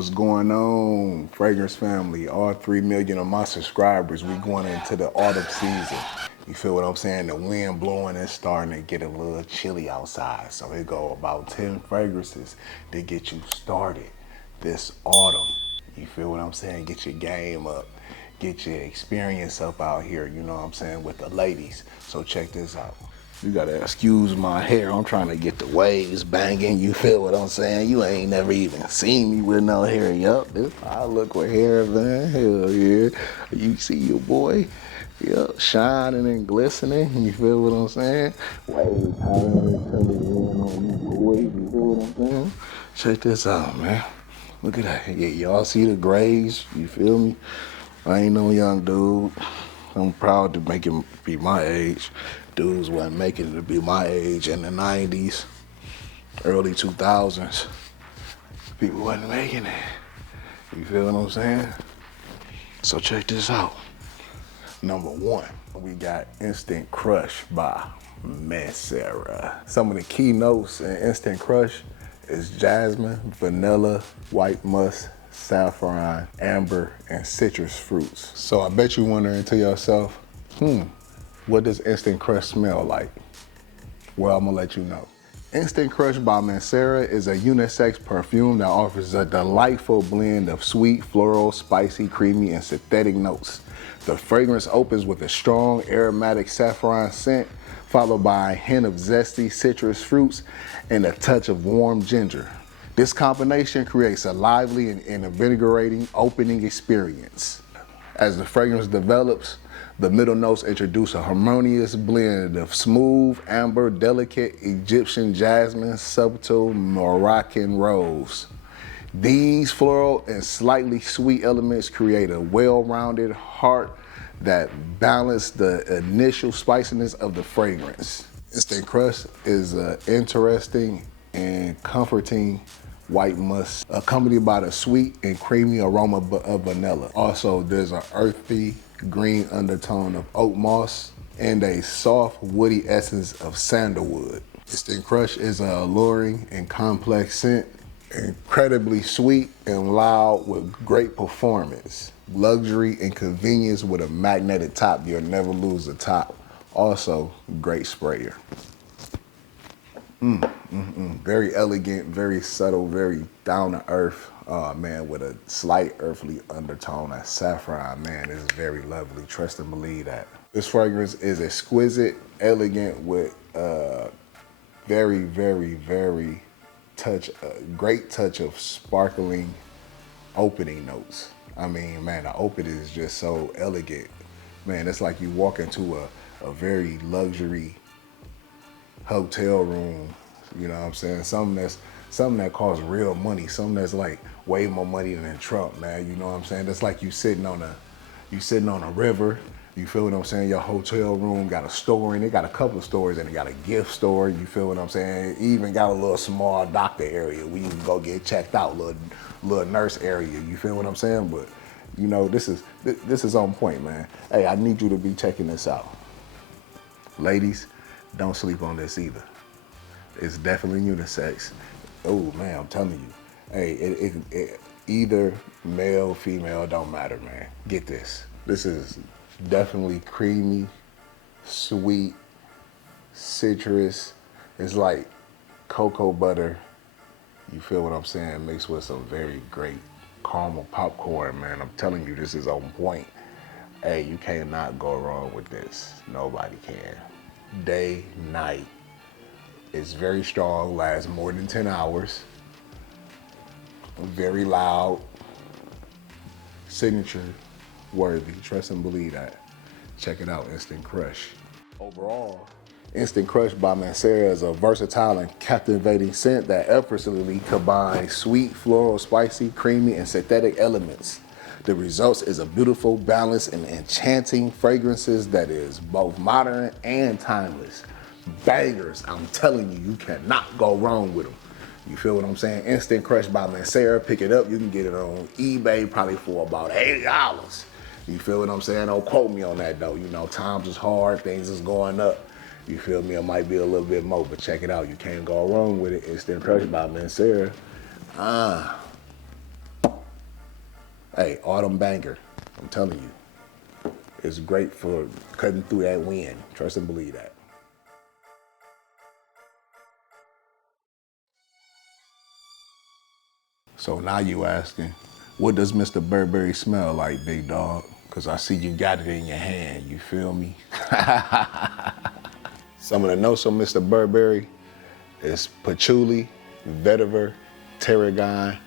What's going on, Fragrance family? All 3 million of my subscribers, we going into the autumn season. You feel what I'm saying? The wind blowing and starting to get a little chilly outside. So here go about 10 fragrances to get you started this autumn. You feel what I'm saying? Get your game up. Get your experience up out here, you know what I'm saying, with the ladies. So check this out. You gotta excuse my hair. I'm trying to get the waves banging. You feel what I'm saying? You ain't never even seen me with no hair. Yup, this I look with hair, man. Hell yeah. You see your boy? Yup, shining and glistening. You feel what I'm saying? Waves hollering coming in on you boys. You feel what I'm saying? Check this out, man. Look at that. Yeah, y'all see the grays? You feel me? I ain't no young dude. I'm proud to make him be my age. Dudes wasn't making it to be my age in the 90s, early 2000s. People wasn't making it. You feel what I'm saying? So check this out. Number 1, we got Instant Crush by Manera. Some of the key notes in Instant Crush is jasmine, vanilla, white musk, saffron, amber, and citrus fruits. So I bet you wondering to yourself, what does Instant Crush smell like? Well, I'm gonna let you know. Instant Crush by Manera is a unisex perfume that offers a delightful blend of sweet, floral, spicy, creamy, and synthetic notes. The fragrance opens with a strong aromatic saffron scent, followed by a hint of zesty citrus fruits and a touch of warm ginger. This combination creates a lively and invigorating opening experience. As the fragrance develops, the middle notes introduce a harmonious blend of smooth, amber, delicate Egyptian jasmine, subtle Moroccan rose. These floral and slightly sweet elements create a well-rounded heart that balance the initial spiciness of the fragrance. Instant Crush is an interesting and comforting white musk, accompanied by the sweet and creamy aroma of vanilla. Also, there's an earthy green undertone of oak moss and a soft woody essence of sandalwood. Instant Crush is an alluring and complex scent, incredibly sweet and loud with great performance. Luxury and convenience with a magnetic top. You'll never lose the top. Also, great sprayer. Very elegant, very subtle, very down to earth. Man, with a slight earthly undertone. That saffron, man, is very lovely. Trust and believe that. This fragrance is exquisite, elegant, with very, very, very great touch of sparkling opening notes. I mean, man, the opening is just so elegant. Man, it's like you walk into a very luxury hotel room, you know what I'm saying? Something that costs real money, something that's like way more money than Trump, man. You know what I'm saying? That's like you sitting on a river. You feel what I'm saying? Your hotel room got a store in it, got a couple of stores, and it got a gift store. You feel what I'm saying? It even got a little small doctor area where you can go get checked out, little nurse area. You feel what I'm saying? But you know, this is on point, man. Hey, I need you to be checking this out. Ladies, don't sleep on this either. It's definitely unisex. Oh man, I'm telling you. Hey, it either male, female, don't matter, man. Get this. This is definitely creamy, sweet, citrus. It's like cocoa butter. You feel what I'm saying? Mixed with some very great caramel popcorn, man. I'm telling you, this is on point. Hey, you cannot go wrong with this. Nobody can. Day, night. It's very strong, lasts more than 10 hours. Very loud. Signature worthy. Trust and believe that. Check it out, Instant Crush. Overall, Instant Crush by Manera is a versatile and captivating scent that effortlessly combines sweet, floral, spicy, creamy, and synthetic elements. The result is a beautiful, balanced, and enchanting fragrances that is both modern and timeless. Bangers, I'm telling you, you cannot go wrong with them. You feel what I'm saying? Instant Crush by Manera. Pick it up. You can get it on eBay probably for about $80. You feel what I'm saying? Don't quote me on that though. You know, times is hard, things is going up. You feel me? It might be a little bit more, but check it out. You can't go wrong with it. Instant Crush by Manera. Hey, Autumn banger. I'm telling you. It's great for cutting through that wind. Trust and believe that. So now you asking, what does Mr. Burberry smell like, big dog? Because I see you got it in your hand, you feel me? Some of the notes on Mr. Burberry is patchouli, vetiver, tarragon,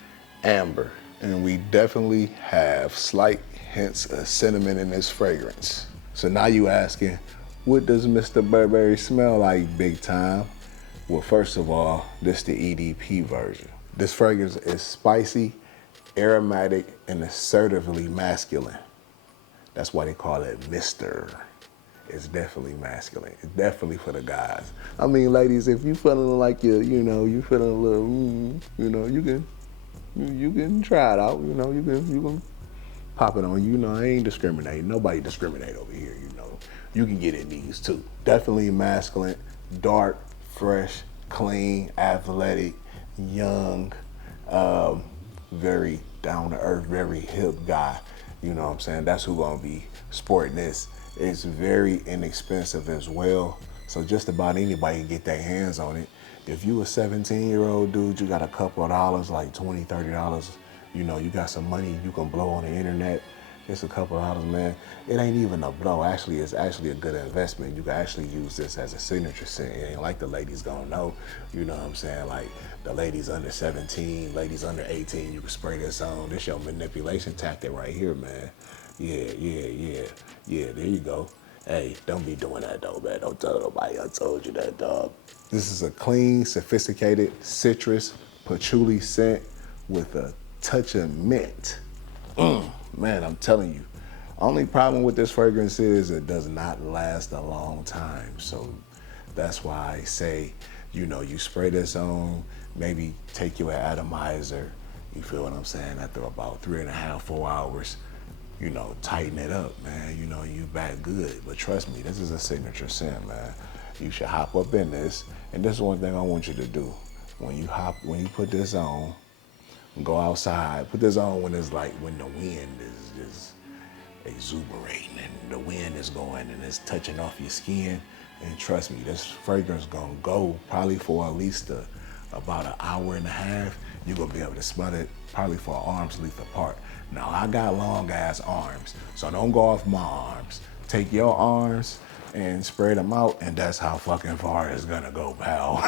amber. And we definitely have slight hints of cinnamon in this fragrance. So now you asking, what does Mr. Burberry smell like, big time? Well, first of all, this is the EDP version. This fragrance is spicy, aromatic, and assertively masculine. That's why they call it Mr. It's definitely masculine. It's definitely for the guys. I mean, ladies, if you feeling like you feeling a little, you can try it out. You can pop it on. I ain't discriminating. Nobody discriminate over here. You can get in these too. Definitely masculine, dark, fresh, clean, athletic, young, very down to earth, very hip guy. You know what I'm saying? That's who gonna be sporting this. It's very inexpensive as well. So just about anybody can get their hands on it. If you a 17-year-old dude, you got a couple of dollars, like $20, $30, you got some money you can blow on the internet. Just a couple of dollars, man. It ain't even a blow. Actually, it's actually a good investment. You can actually use this as a signature scent. It ain't like the ladies gonna know. You know what I'm saying? Like the ladies under 17, ladies under 18, you can spray this on. This your manipulation tactic right here, man. Yeah, there you go. Hey, don't be doing that though, man. Don't tell nobody I told you that, dog. This is a clean, sophisticated citrus patchouli scent with a touch of mint. Man, I'm telling you. Only problem with this fragrance is it does not last a long time. So that's why I say, you spray this on, maybe take your atomizer, you feel what I'm saying, after about 3.5, 4 hours, tighten it up, man. You back good. But trust me, this is a signature scent, man. You should hop up in this. And this is one thing I want you to do. When you put this on, go outside, put this on when when the wind is just exuberating and the wind is going and it's touching off your skin. And trust me, this fragrance gonna go probably for at least about an hour and a half. You're gonna be able to smell it probably for arm's length apart. Now I got long ass arms, so don't go off my arms. Take your arms and spread them out, and that's how fucking far it's gonna go, pal.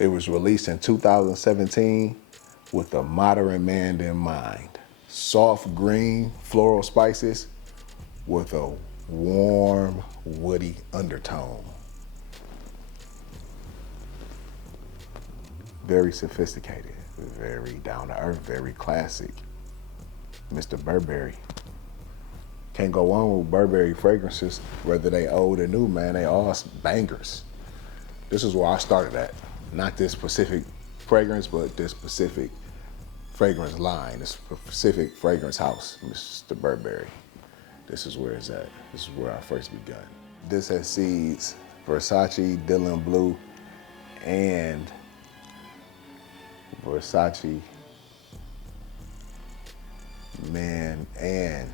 It was released in 2017 with a modern man in mind. Soft green floral spices with a warm, woody undertone. Very sophisticated, very down to earth, very classic. Mr. Burberry. Can't go on with Burberry fragrances, whether they old or new, man. They all bangers. This is where I started at. Not this specific fragrance, but this specific fragrance line, this specific fragrance house, Mr. Burberry. This is where it's at. This is where I first begun. This has seeds, Versace, Dylan Blue, and Versace, man, and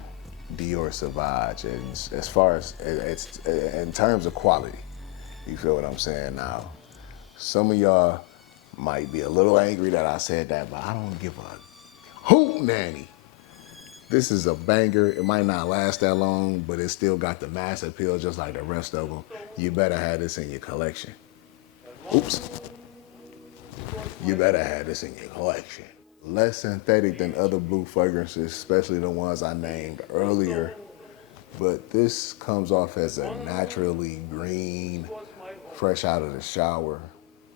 Dior Sauvage. And as far as it's in terms of quality, you feel what I'm saying? Now, some of y'all might be a little angry that I said that, but I don't give a hoot nanny. This is a banger. It might not last that long, but it still got the mass appeal just like the rest of them. You better have this in your collection. Oops. You better have this in your collection. Less synthetic than other blue fragrances, especially the ones I named earlier. But this comes off as a naturally green, fresh out of the shower.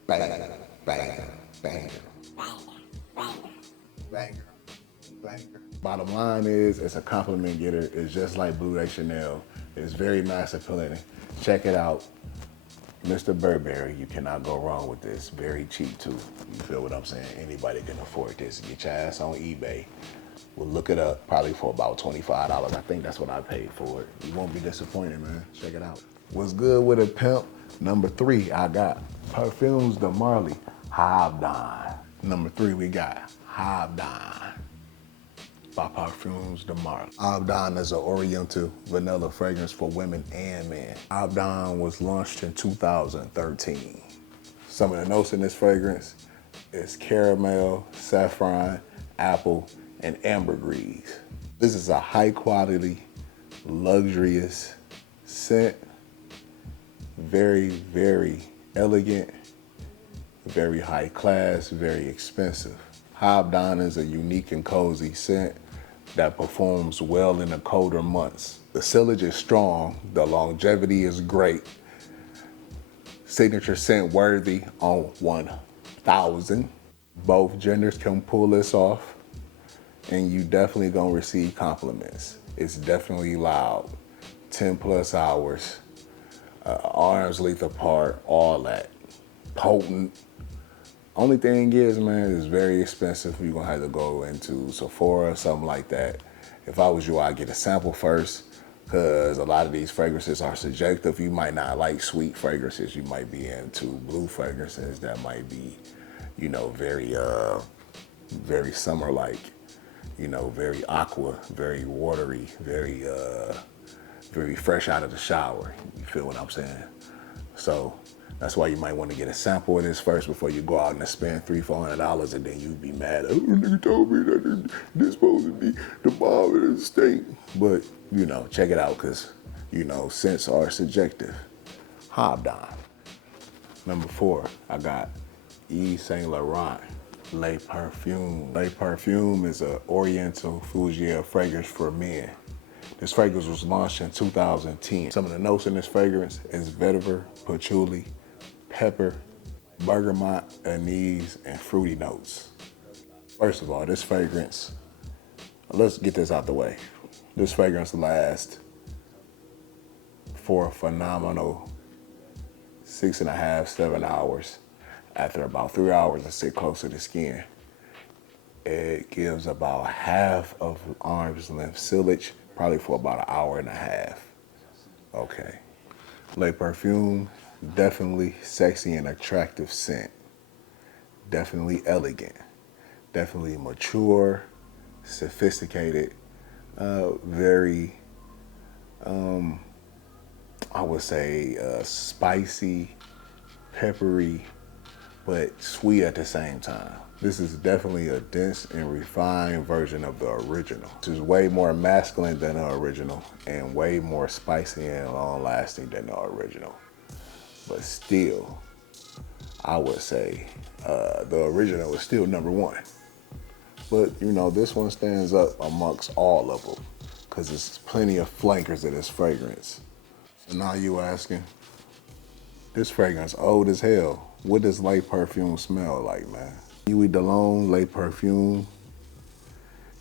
Bang, bang, bang, banger, banger. Bottom line is, it's a compliment getter. It's just like Blue de Chanel. It's very mass appealing. Check it out. Mr. Burberry, you cannot go wrong with this. Very cheap too. You feel what I'm saying? Anybody can afford this. Get your ass on eBay. We'll look it up probably for about $25. I think that's what I paid for it. You won't be disappointed, man. Check it out. What's good with a pimp? Number 3, I got Parfums de Marly, Hobdon. Number 3, we got Hobdon. by Parfums de Marle. Autum is an Oriental vanilla fragrance for women and men. Autum was launched in 2013. Some of the notes in this fragrance is caramel, saffron, apple, and ambergris. This is a high quality, luxurious scent. Very, very elegant, very high class, very expensive. Autum is a unique and cozy scent that performs well in the colder months. The sillage is strong, the longevity is great. Signature scent worthy on 1,000. Both genders can pull this off, and you definitely gonna receive compliments. It's definitely loud, 10 plus hours, arm's length apart, all that. Potent. Only thing is, man, it's very expensive. You're gonna have to go into Sephora or something like that. If I was you, I'd get a sample first, because a lot of these fragrances are subjective. You might not like sweet fragrances. You might be into blue fragrances that might be, you know, very summer-like, you know, very aqua, very watery, very fresh out of the shower. You feel what I'm saying? So that's why you might want to get a sample of this first before you go out and spend $300-400 and then you be mad. Oh, nigga told me that this supposed to be the bomb of the state. But, you know, check it out, because, you know, scents are subjective. Autum. Number 4, I got Yves Saint Laurent Le Parfum. Le Parfum is an Oriental Fougere fragrance for men. This fragrance was launched in 2010. Some of the notes in this fragrance is vetiver, patchouli, pepper, bergamot, anise, and fruity notes. First of all, this fragrance, let's get this out the way. This fragrance lasts for a phenomenal 6.5, 7 hours. After about 3 hours, it sit close to the skin. It gives about half of arm's length sillage, probably for about 1.5 hours. Okay. Le Parfum, definitely sexy and attractive scent. Definitely elegant. Definitely mature, sophisticated, very, I would say spicy, peppery, but sweet at the same time. This is definitely a dense and refined version of the original. This is way more masculine than the original and way more spicy and long lasting than the original. But still, I would say the original is still number 1. But you know, this one stands up amongst all of them because there's plenty of flankers of this fragrance. So now you asking, this fragrance old as hell. What does Le Parfum smell like, man? Huey DeLone Le Parfum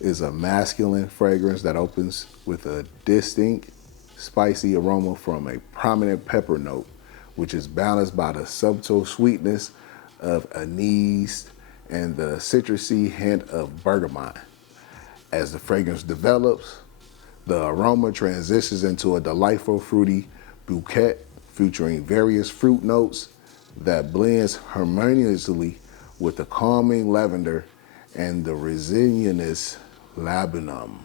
is a masculine fragrance that opens with a distinct, spicy aroma from a prominent pepper note, which is balanced by the subtle sweetness of anise and the citrusy hint of bergamot. As the fragrance develops, the aroma transitions into a delightful fruity bouquet featuring various fruit notes that blends harmoniously with the calming lavender and the resinous laburnum.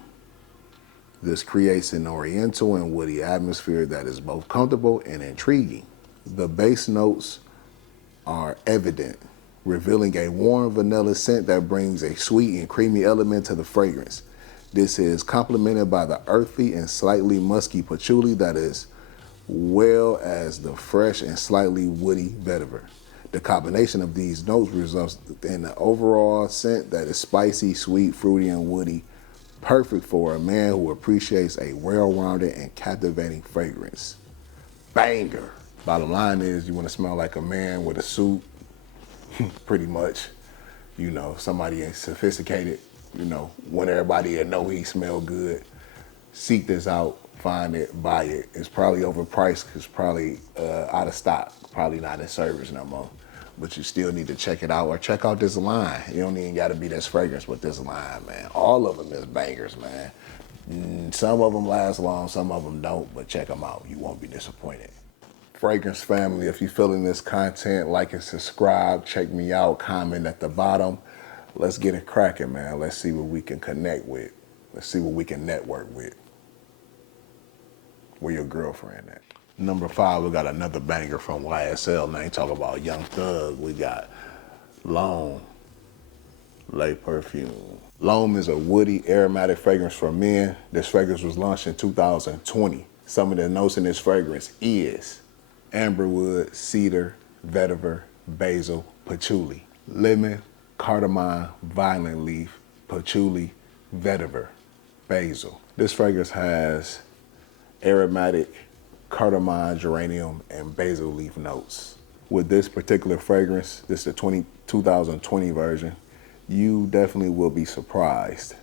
This creates an oriental and woody atmosphere that is both comfortable and intriguing. The base notes are evident, revealing a warm vanilla scent that brings a sweet and creamy element to the fragrance. This is complemented by the earthy and slightly musky patchouli that is well as the fresh and slightly woody vetiver. The combination of these notes results in an overall scent that is spicy, sweet, fruity, and woody, perfect for a man who appreciates a well-rounded and captivating fragrance. Banger. Bottom line is, you want to smell like a man with a suit, pretty much. You know, somebody sophisticated, you know, want everybody to know he smell good. Seek this out, find it, buy it. It's probably overpriced because it's probably out of stock, probably not in service no more. But you still need to check it out or check out this line. You don't even got to be this fragrance with this line, man. All of them is bangers, man. Some of them last long, some of them don't, but check them out. You won't be disappointed. Fragrance family, if you're feeling this content, like and subscribe, check me out, comment at the bottom. Let's get it cracking, man. Let's see what we can connect with. Let's see what we can network with. Where your girlfriend at? Number 5, we got another banger from YSL. Now you talk about Young Thug. We got L'Homme Le Perfume. L'Homme is a woody aromatic fragrance for men. This fragrance was launched in 2020. Some of the notes in this fragrance is amberwood, cedar, vetiver, basil, patchouli, lemon, cardamom, violet leaf, patchouli, vetiver, basil. This fragrance has aromatic, cardamom, geranium, and basil leaf notes. With this particular fragrance, this is the 2020 version, you definitely will be surprised.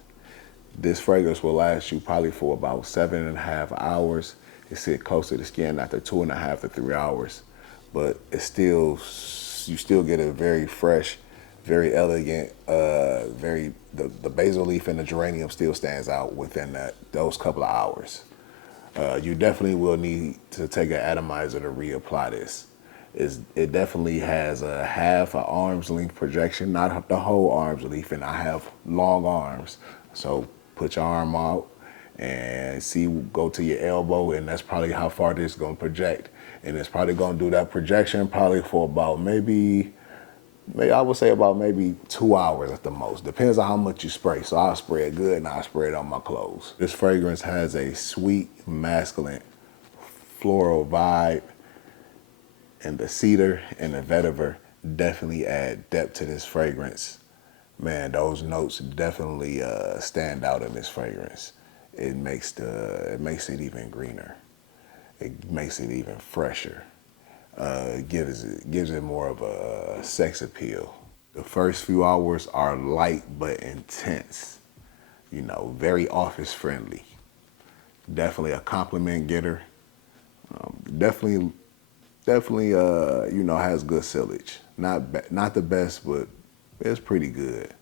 This fragrance will last you probably for about 7.5 hours. It sits close to the skin after 2.5 to 3 hours, but it's still, you still get a very fresh, very elegant, the basil leaf and the geranium still stands out within those couple of hours. You definitely will need to take an atomizer to reapply this. It definitely has a half an arm's length projection, not the whole arm's length, and I have long arms. So put your arm out and go to your elbow, and that's probably how far this is gonna project. And it's probably gonna do that projection probably for about maybe I would say about maybe 2 hours at the most. Depends on how much you spray. So I'll spray it good and I'll spray it on my clothes. This fragrance has a sweet, masculine, floral vibe, and the cedar and the vetiver definitely add depth to this fragrance. Man, those notes definitely stand out in this fragrance. It makes it even greener. It makes it even fresher. Gives it more of a sex appeal. The first few hours are light but intense. You know, very office friendly. Definitely a compliment getter. Definitely, you know, has good sillage. Not the best, but it's pretty good.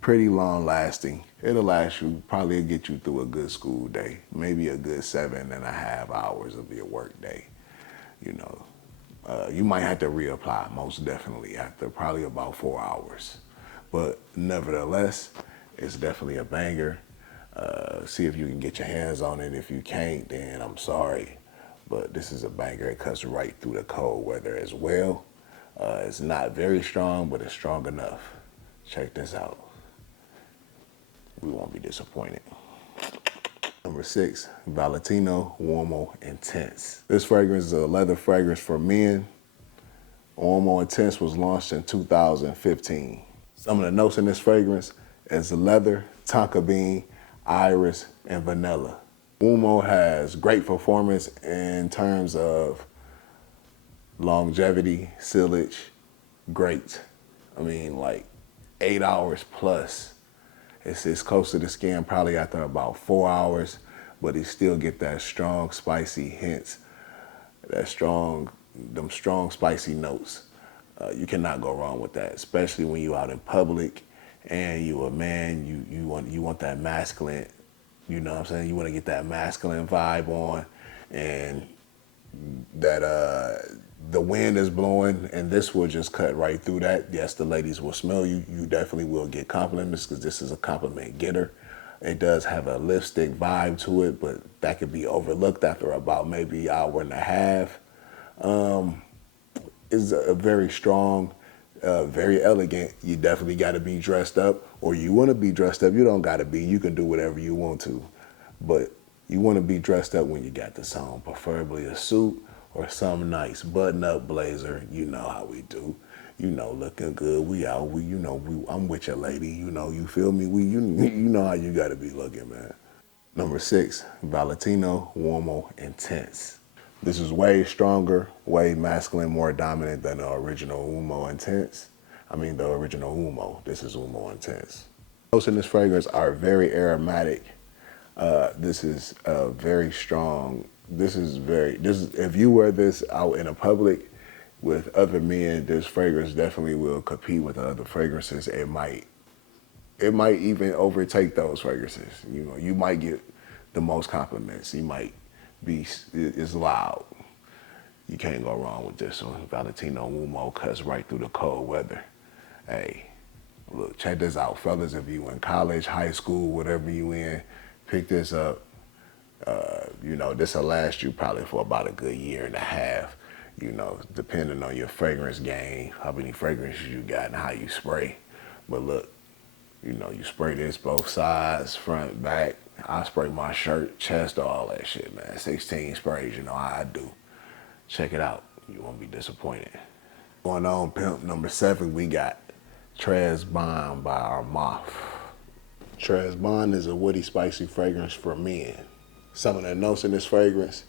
Pretty long lasting. It'll last you, probably get you through a good school day. Maybe a good 7.5 hours of your work day. You know, you might have to reapply, most definitely, after probably about 4 hours. But nevertheless, it's definitely a banger. See if you can get your hands on it. If you can't, then I'm sorry. But this is a banger. It cuts right through the cold weather as well. It's not very strong, but it's strong enough. Check this out. We won't be disappointed. Number 6, Valentino Wo Intense. This fragrance is a leather fragrance for men. Wo Intense was launched in 2015. Some of the notes in this fragrance is leather, tonka bean, iris, and vanilla. Wo has great performance in terms of longevity, sillage, great. I mean, like 8 hours plus. It's close to the skin probably after about 4 hours, but you still get that strong, spicy hints, them strong, spicy notes. You cannot go wrong with that, especially when you out in public and you a man. You want that masculine. You know what I'm saying? You want to get that masculine vibe on, and that the wind is blowing, and this will just cut right through that. Yes, the ladies will smell you. You definitely will get compliments because this is a compliment getter. It does have a lipstick vibe to it, but that could be overlooked after about maybe 1.5 hours. It's a very strong, very elegant. You definitely got to be dressed up, or you want to be dressed up. You don't got to be. You can do whatever you want to, but you want to be dressed up when you got this on, preferably a suit or some nice button-up blazer. You know how we do. You know, looking good. We out. I'm with your lady. You know, you feel me? You know how you got to be looking, man. Number 6, Valentino Wo Intense. This is way stronger, way masculine, more dominant than the original Wo Intense. I mean, the original Wo. This is Wo Intense. Notes in this fragrance are very aromatic. This is very strong. If you wear this out in a public with other men, this fragrance definitely will compete with the other fragrances. It might even overtake those fragrances. You know, you might get the most compliments. You might be, it's loud. You can't go wrong with this one. Valentino Wo cuts right through the cold weather. Hey, Look, check this out, fellas. If you in college, high school, whatever you in, pick this up. You know, this will last you probably for about a good year and a half, you know, depending on your fragrance game, how many fragrances you got and how you spray. But look, you know, you spray this both sides, front, back. I spray my shirt, chest, all that shit, man. 16 sprays, you know how I do. Check it out. You won't be disappointed. Going on, pimp, number 7, we got Treb by our moth. Treb is a woody, spicy fragrance for men. Some of the notes in this fragrance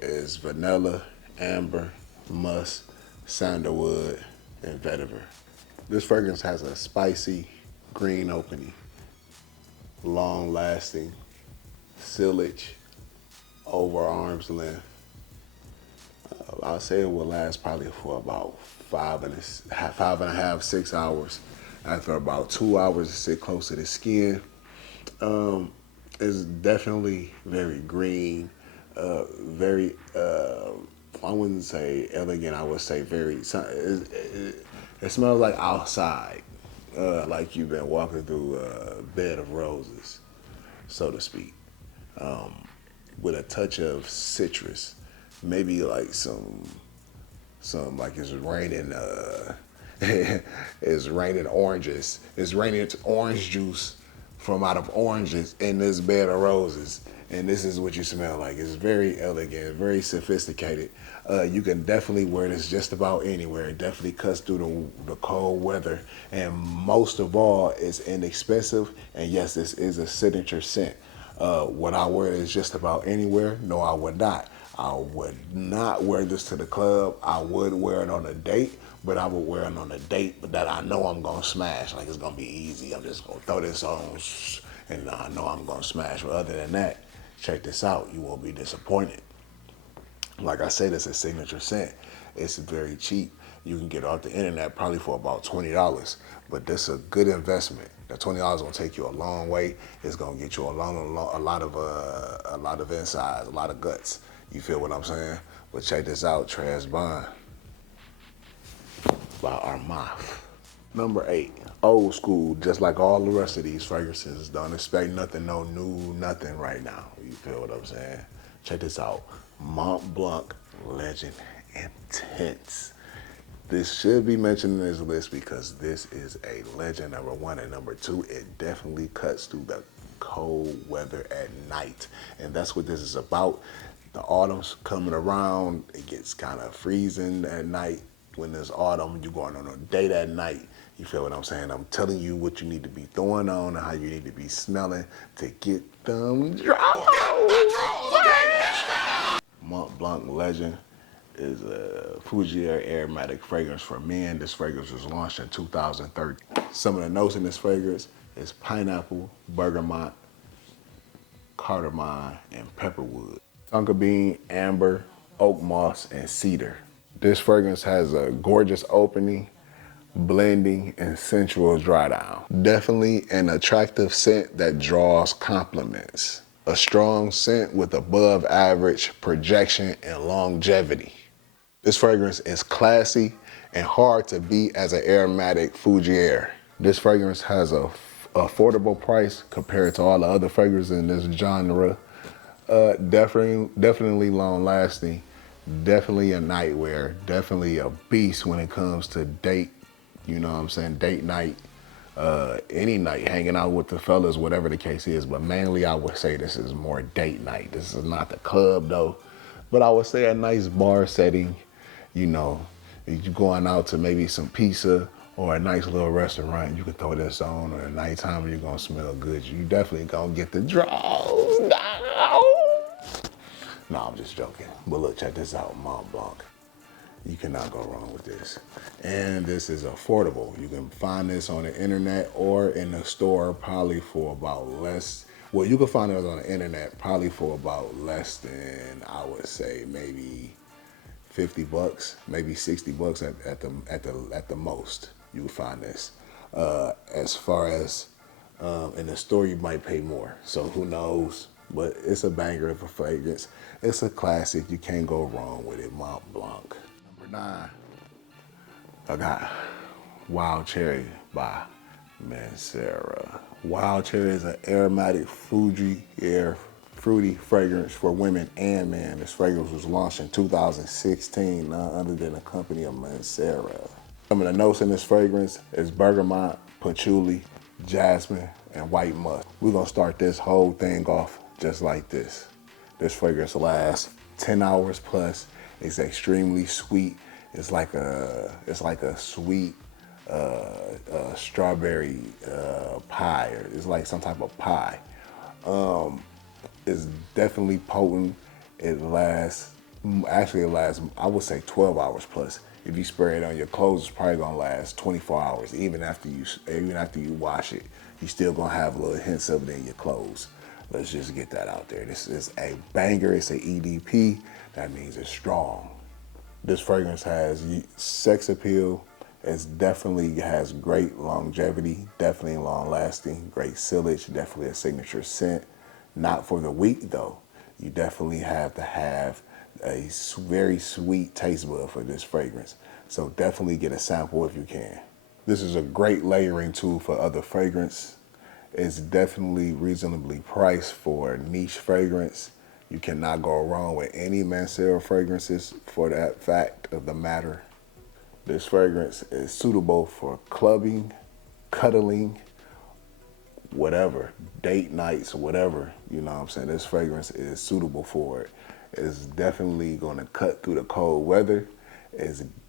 is vanilla, amber, musk, sandalwood, and vetiver. This fragrance has a spicy green opening, long-lasting, silage, over arm's length. I'll say it will last probably for about 5.5, 6 hours. After about 2 hours, it sit close to the skin. It's definitely very green, very, I wouldn't say elegant, I would say very, it smells like outside, like you've been walking through a bed of roses, so to speak, with a touch of citrus, maybe like some like it's raining, it's raining oranges, it's raining orange juice from out of oranges in this bed of roses, and this is what you smell like. It's very elegant, very sophisticated. You can definitely wear this just about anywhere. It definitely cuts through the cold weather, and most of all, it's inexpensive, and yes, this is a signature scent. Would I wear this just about anywhere? No, I would not. I would not wear this to the club. I would wear it on a date, but I would wear it on a date that I know I'm gonna smash. Like, it's gonna be easy. I'm just gonna throw this on and I know I'm gonna smash. But other than that, check this out. You won't be disappointed. Like I said, it's a signature scent. It's very cheap. You can get it off the internet probably for about $20, but this is a good investment. That $20 gonna take you a long way. It's gonna get you a lot of insides, a lot of guts. You feel what I'm saying? But check this out, Treb by our moth. Number 8, old school, just like all the rest of these fragrances. Don't expect nothing, no new, nothing right now. You feel what I'm saying? Check this out, Mont Blanc Legend Intense. This should be mentioned in this list because this is a legend, number 1, and number 2, it definitely cuts through the cold weather at night. And that's what this is about. The autumn's coming around, it gets kind of freezing at night. When there's autumn, you're going on a date at night. You feel what I'm saying? I'm telling you what you need to be throwing on and how you need to be smelling to get them draws. Mont Blanc Legend is a Fougere aromatic fragrance for men. This fragrance was launched in 2013. Some of the notes in this fragrance is pineapple, bergamot, cardamom, and pepperwood. Tonka bean, amber, oak moss, and cedar. This fragrance has a gorgeous opening, blending, and sensual dry down. Definitely an attractive scent that draws compliments. A strong scent with above average projection and longevity. This fragrance is classy and hard to beat as an aromatic Fougere. This fragrance has a affordable price compared to all the other fragrances in this genre. Definitely long lasting, definitely a night wear, definitely a beast when it comes to date, you know what I'm saying, date night, any night, hanging out with the fellas, whatever the case is, but mainly I would say this is more date night. This is not the club though, but I would say a nice bar setting, you know, if you're going out to maybe some pizza or a nice little restaurant, you can throw this on, or at nighttime you're gonna smell good. You definitely gonna get the draws down. No, I'm just joking. But look, check this out, Mont Blanc. You cannot go wrong with this. And this is affordable. You can find this on the internet or in the store probably for about less. Well, you can find it on the internet probably for about less than, I would say, maybe $50, maybe $60 at the most. You can find this. As far as in the store, you might pay more. So who knows? But it's a banger of a fragrance. It's a classic. You can't go wrong with it. Mont Blanc. Number 9, I got Wild Cherry by Manera. Wild Cherry is an aromatic, fruity fragrance for women and men. This fragrance was launched in 2016, none other than the company of Manera. Some of the notes in this fragrance is bergamot, patchouli, jasmine, and white musk. We're gonna start this whole thing off just like this. This fragrance lasts 10 hours plus. It's extremely sweet. It's like a sweet strawberry pie, or it's like some type of pie. It's definitely potent. It lasts, actually it lasts, I would say 12 hours plus. If you spray it on your clothes, it's probably gonna last 24 hours. Even after you wash it, you still gonna have little hints of it in your clothes. Let's just get that out there. This is a banger. It's an EDP. That means it's strong. This fragrance has sex appeal. It definitely has great longevity, definitely long lasting, great sillage, definitely a signature scent. Not for the weak though. You definitely have to have a very sweet taste bud for this fragrance. So definitely get a sample if you can. This is a great layering tool for other fragrance. It's definitely reasonably priced for a niche fragrance. You cannot go wrong with any Manera fragrances for that fact of the matter. This fragrance is suitable for clubbing, cuddling, whatever, date nights, whatever, you know what I'm saying? This fragrance is suitable for it. It's definitely gonna cut through the cold weather.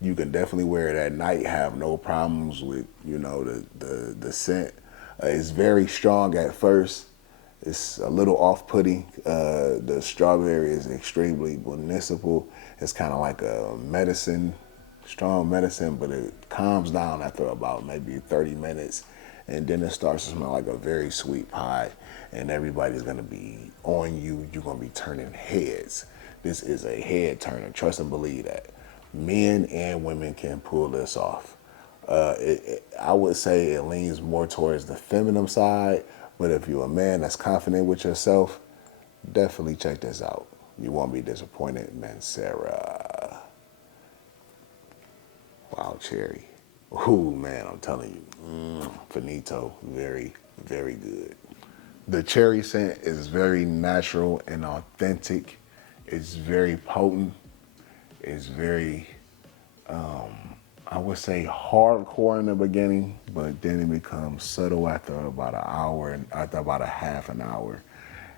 You can definitely wear it at night, have no problems with, you know, the scent. It's very strong at first. It's a little off-putting. The strawberry is extremely municipal. It's kind of like a medicine, strong medicine, but it calms down after about maybe 30 minutes. And then it starts to smell like a very sweet pie. And everybody's gonna be on you. You're gonna be turning heads. This is a head turner. Trust and believe that. Men and women can pull this off. I would say it leans more towards the feminine side, but if you're a man that's confident with yourself, definitely check this out. You won't be disappointed. Manera. Wild Cherry. Ooh, man, I'm telling you. Finito. Very, very good. The cherry scent is very natural and authentic. It's very potent. It's very, I would say hardcore in the beginning, but then it becomes subtle after about an hour and after about a half an hour.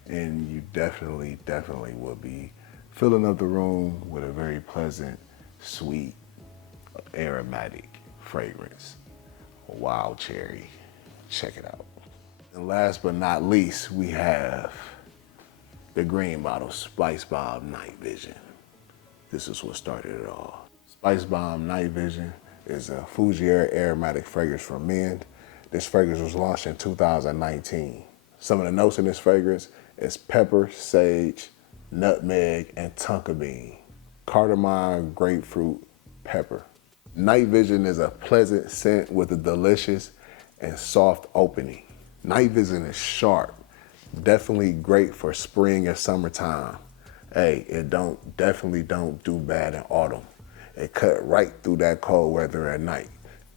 And you definitely will be filling up the room with a very pleasant, sweet, aromatic fragrance. Wild Cherry. Check it out. And last but not least, we have the green bottle Spice Bomb Night Vision. This is what started it all. Spice Bomb Night Vision is a Fougere aromatic fragrance for men. This fragrance was launched in 2019. Some of the notes in this fragrance is pepper, sage, nutmeg, and tonka bean. Cardamom, grapefruit, pepper. Night Vision is a pleasant scent with a delicious and soft opening. Night Vision is sharp, definitely great for spring or summertime. Hey, it definitely don't do bad in autumn. It cut right through that cold weather at night.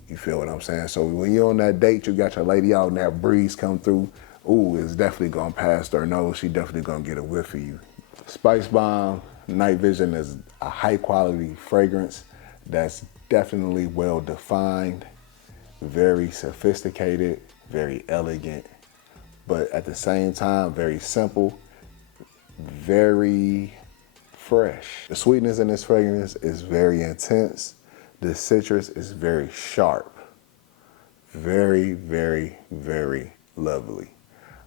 You feel what I'm saying? So when you're on that date, you got your lady out and that breeze come through, ooh, it's definitely gonna pass her nose. She definitely gonna get a whiff of you. Spice Bomb Night Vision is a high quality fragrance that's definitely well defined, very sophisticated, very elegant, but at the same time, very simple, very fresh. The sweetness in this fragrance is very intense. The citrus is very sharp. Very, very, very lovely.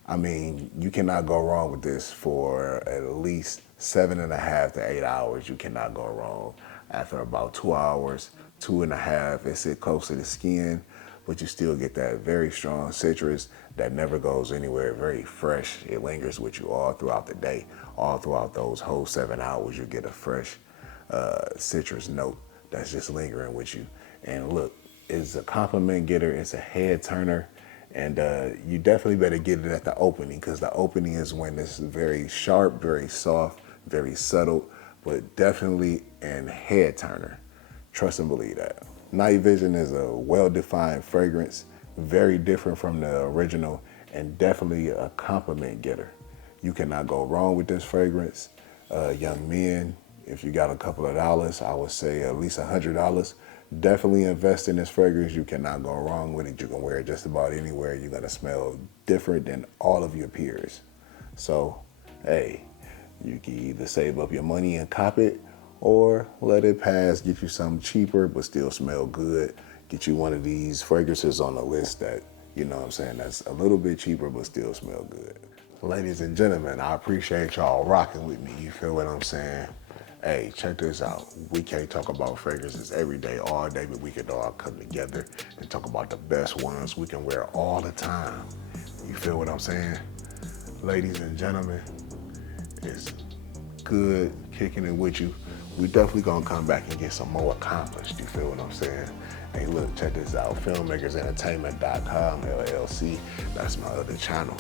I mean, you cannot go wrong with this for at least 7.5 to 8 hours. You cannot go wrong. After about 2 hours, 2.5, it sits close to the skin, but you still get that very strong citrus that never goes anywhere, very fresh. It lingers with you all throughout the day. All throughout those whole 7 hours, you get a fresh citrus note that's just lingering with you. And look, it's a compliment getter, it's a head turner, and you definitely better get it at the opening, because the opening is when it's very sharp, very soft, very subtle, but definitely an head turner. Trust and believe that. Night Vision is a well-defined fragrance, Very different from the original and definitely a compliment getter. You cannot go wrong with this fragrance. Young men, if you got a couple of dollars, I would say at least $100, definitely invest in this fragrance. You cannot go wrong with it. You can wear it just about anywhere. You're gonna smell different than all of your peers. So, hey, you can either save up your money and cop it, or let it pass, get you something cheaper but still smell good. Get you one of these fragrances on the list that, you know what I'm saying, that's a little bit cheaper but still smell good. Ladies and gentlemen, I appreciate y'all rocking with me. You feel what I'm saying? Hey, check this out. We can't talk about fragrances every day, all day, but we can all come together and talk about the best ones we can wear all the time. You feel what I'm saying? Ladies and gentlemen, it's good kicking it with you. We definitely gonna come back and get some more accomplished. You feel what I'm saying? Hey, look, check this out. FilmmakersEntertainment.com, LLC. That's my other channel.